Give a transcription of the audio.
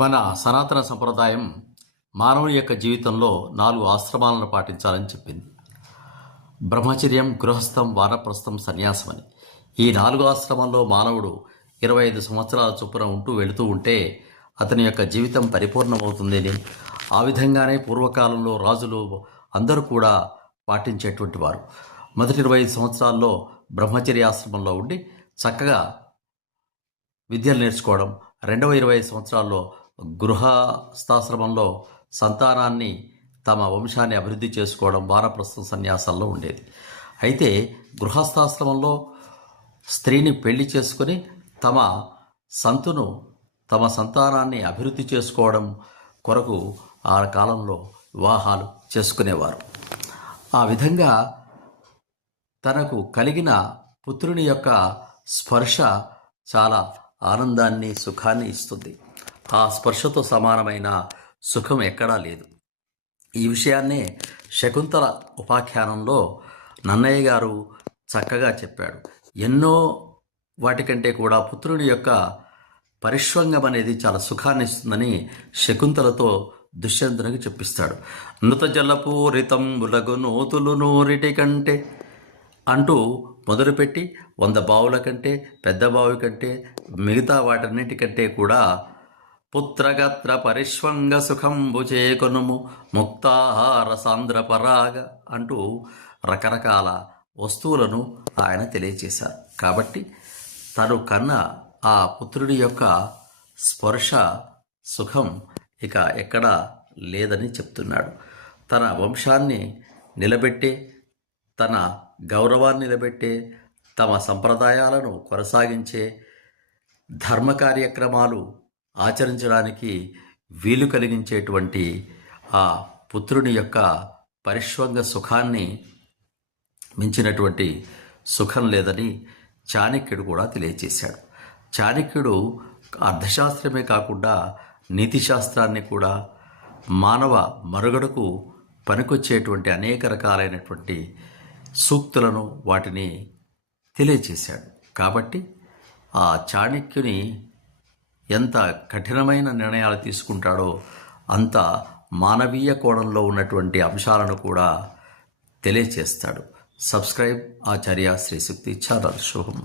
మన సనాతన సంప్రదాయం మానవుని యొక్క జీవితంలో నాలుగు ఆశ్రమాలను పాటించాలని చెప్పింది. బ్రహ్మచర్యం గృహస్థం వానప్రస్థం సన్యాసం అని. ఈ నాలుగు ఆశ్రమంలో మానవుడు ఇరవై ఐదు సంవత్సరాల చొప్పున ఉంటూ వెళుతూ ఉంటే అతని యొక్క జీవితం పరిపూర్ణమవుతుందని ఆ విధంగానే పూర్వకాలంలో రాజులు అందరూ కూడా పాటించేటువంటి వారు. మొదటి ఇరవై ఐదు సంవత్సరాల్లో బ్రహ్మచర్యాశ్రమంలో ఉండి చక్కగా విద్యలు నేర్చుకోవడం రెండవ ఇరవై ఐదు సంవత్సరాల్లో గృహస్థాశ్రమంలో సంతానాన్ని తమ వంశాన్ని అభివృద్ధి చేసుకోవడం వానప్రస్థం సన్యాసాల్లో ఉండేది. అయితే గృహస్థాశ్రమంలో స్త్రీని పెళ్ళి చేసుకుని తమ సంతును తమ సంతానాన్ని అభివృద్ధి చేసుకోవడం కొరకు ఆ కాలంలో వివాహాలు చేసుకునేవారు. ఆ విధంగా తనకు కలిగిన పుత్రుని యొక్క స్పర్శ చాలా ఆనందాన్ని సుఖాన్ని ఇస్తుంది. ఆ స్పర్శతో సమానమైన సుఖం ఎక్కడా లేదు. ఈ విషయాన్నే శకుంతల ఉపాఖ్యానంలో నన్నయ్య గారు చక్కగా చెప్పాడు. ఎన్నో వాటికంటే కూడా పుత్రుడి యొక్క పరిశ్వంగం అనేది చాలా సుఖాన్ని ఇస్తుందని శకుంతలతో దుష్యంతునికి చెప్పిస్తాడు. నృత జలపూరితం బులగు నోతులు నోరిటి కంటే అంటూ మొదలుపెట్టి వంద బావుల కంటే పెద్ద బావి కంటే మిగతా వాటన్నిటికంటే కూడా పుత్రగత్ర పరిష్వంగ సుఖంబు చేకొనుము ముక్తాహార సాంద్ర పరాగ అంటూ రకరకాల వస్తువులను ఆయన తెలియచేశారు కాబట్టి తను కన్న ఆ పుత్రుడి యొక్క స్పర్శ సుఖం ఇక ఎక్కడా లేదని చెప్తున్నాడు. తన వంశాన్ని నిలబెట్టే తన గౌరవాన్ని నిలబెట్టే తమ సంప్రదాయాలను కొనసాగించే ధర్మ కార్యక్రమాలు ఆచరించడానికి వీలు కలిగించేటువంటి ఆ పుత్రుని యొక్క పరిష్వంగ సుఖాన్ని మించినటువంటి సుఖం లేదని చాణక్యుడు కూడా తెలియజేశాడు చాణక్యుడు అర్థశాస్త్రమే కాకుండా నీతి శాస్త్రాన్ని కూడా మానవ మరుగడకు పనికొచ్చేటువంటి అనేక రకాలైనటువంటి సూక్తులను వాటిని తెలియచేశాడు. కాబట్టి ఆ చాణక్యుని ఎంత కఠినమైన నిర్ణయాలు తీసుకుంటాడో అంత మానవీయ కోణంలో ఉన్నటువంటి అంశాలను కూడా తెలియచేస్తాడు. Subscribe Acharya Srishakti channel. శుభం.